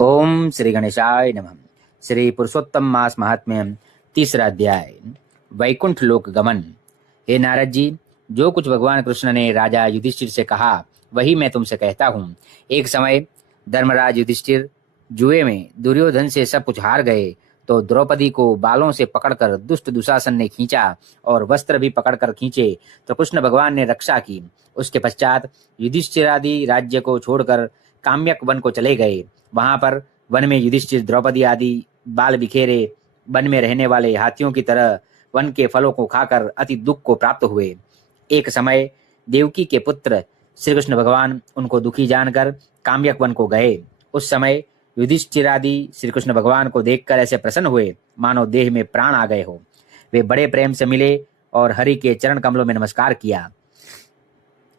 ओम श्री गणेशाय नमः। श्री पुरुषोत्तम मास महात्म्य तीसरा अध्याय वैकुंठ लोक गमन। हे नारद जी, जो कुछ भगवान कृष्ण ने राजा युधिष्ठिर से कहा वही मैं तुमसे कहता हूँ। एक समय धर्मराज युधिष्ठिर जुए में दुर्योधन से सब कुछ हार गए तो द्रौपदी को बालों से पकड़कर दुष्ट दुशासन ने खींचा और वस्त्र भी पकड़कर खींचे तो कृष्ण भगवान ने रक्षा की। उसके पश्चात युधिष्ठिरादि राज्य को छोड़कर काम्यक वन को चले गए। वहां पर वन में युधिष्ठिर द्रौपदी आदि बाल बिखेरे वन में रहने वाले हाथियों की तरह वन के फलों को खाकर अति दुख को प्राप्त हुए। एक समय देवकी के पुत्र श्री कृष्ण भगवान उनको दुखी जानकर काम्यक वन को गए। उस समय युधिष्ठिरादि श्री कृष्ण भगवान को देखकर ऐसे प्रसन्न हुए मानो देह में प्राण आ गए हो। वे बड़े प्रेम से मिले और हरि के चरण कमलों में नमस्कार किया।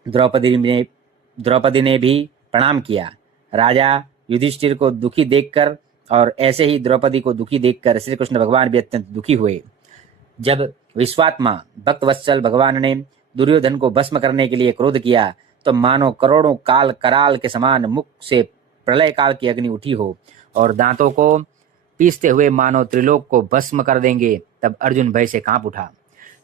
द्रौपदी ने भी प्रणाम किया। राजा युधिष्ठिर को दुखी देखकर और ऐसे ही द्रौपदी को दुखी देखकर श्री कृष्ण भगवान भी अत्यंत दुखी हुए। जब विश्वात्मा भक्तवत्सल भगवान ने दुर्योधन को भस्म करने के लिए क्रोध किया तो मानो करोड़ों काल कराल के समान मुख से प्रलय काल की अग्नि उठी हो और दांतों को पीसते हुए मानो त्रिलोक को भस्म कर देंगे। तब अर्जुन भय से कांप उठा।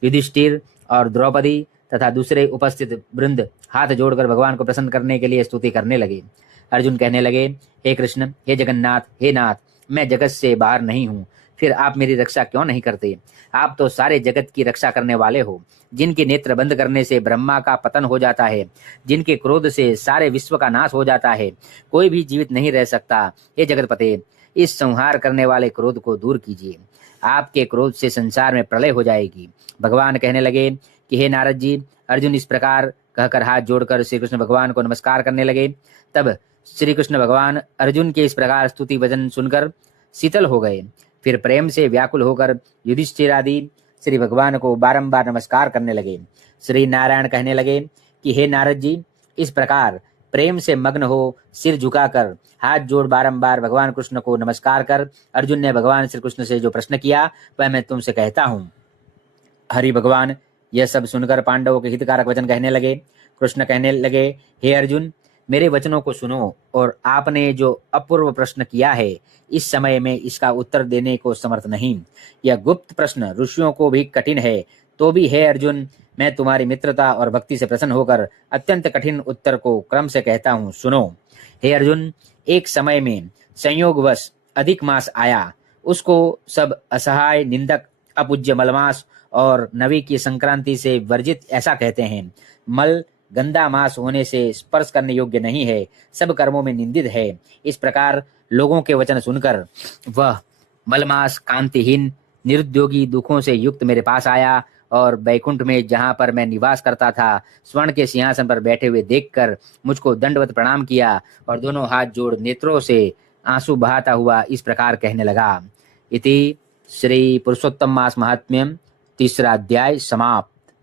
युधिष्ठिर और द्रौपदी तथा दूसरे उपस्थित वृंद हाथ जोड़कर भगवान को प्रसन्न करने के लिए स्तुति करने लगे। अर्जुन कहने लगे, हे कृष्ण, हे जगन्नाथ, हे नाथ, मैं जगत से बाहर नहीं हूँ, फिर आप मेरी रक्षा क्यों नहीं करते? आप तो सारे जगत की रक्षा करने वाले हो। जिनके नेत्र बंद करने से ब्रह्मा का पतन हो जाता है, जिनके क्रोध से सारे विश्व का नाश हो जाता है, कोई भी जीवित नहीं रह सकता। हे जगतपते, इस संहार करने वाले क्रोध को दूर कीजिए। आपके क्रोध से संसार में प्रलय हो जाएगी। भगवान कहने लगे कि हे नारद जी, अर्जुन इस प्रकार कहकर हाथ जोड़कर श्री कृष्ण भगवान को नमस्कार करने लगे। तब श्री कृष्ण भगवान अर्जुन के इस प्रकार स्तुति वचन सुनकर शीतल हो गए। फिर प्रेम से व्याकुल होकर युधिष्ठिर आदि श्री भगवान को बारंबार नमस्कार करने लगे। श्री नारायण कहने लगे कि हे नारद जी, इस प्रकार प्रेम से मग्न हो सिर झुकाकर हाथ जोड़ बारंबार भगवान कृष्ण को नमस्कार कर अर्जुन ने भगवान श्री कृष्ण से जो प्रश्न किया वह मैं तुमसे कहता हूँ। हरि भगवान यह सब सुनकर पांडवों के हितकारक वचन कहने लगे। कृष्ण कहने लगे, हे अर्जुन, मेरे वचनों को सुनो और आपने जो अपूर्व प्रश्न किया है इस समय में इसका उत्तर देने को समर्थ नहीं। यह गुप्त प्रश्न ऋषियों को भी कठिन है, तो भी हे अर्जुन, मैं तुम्हारी मित्रता और भक्ति से प्रसन्न होकर अत्यंत कठिन उत्तर को क्रम से कहता हूँ, सुनो। हे अर्जुन, एक समय में संयोगवश अधिक मास आया, उसको सब असहाय, निंदक, अपूज्य मलमास और नवी की संक्रांति से वर्जित ऐसा कहते हैं। मल गंदा मास होने से स्पर्श करने योग्य नहीं है, सब कर्मों में निंदित है। इस प्रकार लोगों के वचन सुनकर वह मलमास कांतिहीन निरुद्योगी दुखों से युक्त मेरे पास आया और बैकुंठ में जहाँ पर मैं निवास करता था स्वर्ण के सिंहासन पर बैठे हुए देखकर मुझको दंडवत प्रणाम किया और दोनों हाथ जोड़ नेत्रों से आंसू बहाता हुआ इस प्रकार कहने लगा। इति श्री पुरुषोत्तम मास महात्म्यम तीसरा अध्याय समाप्त।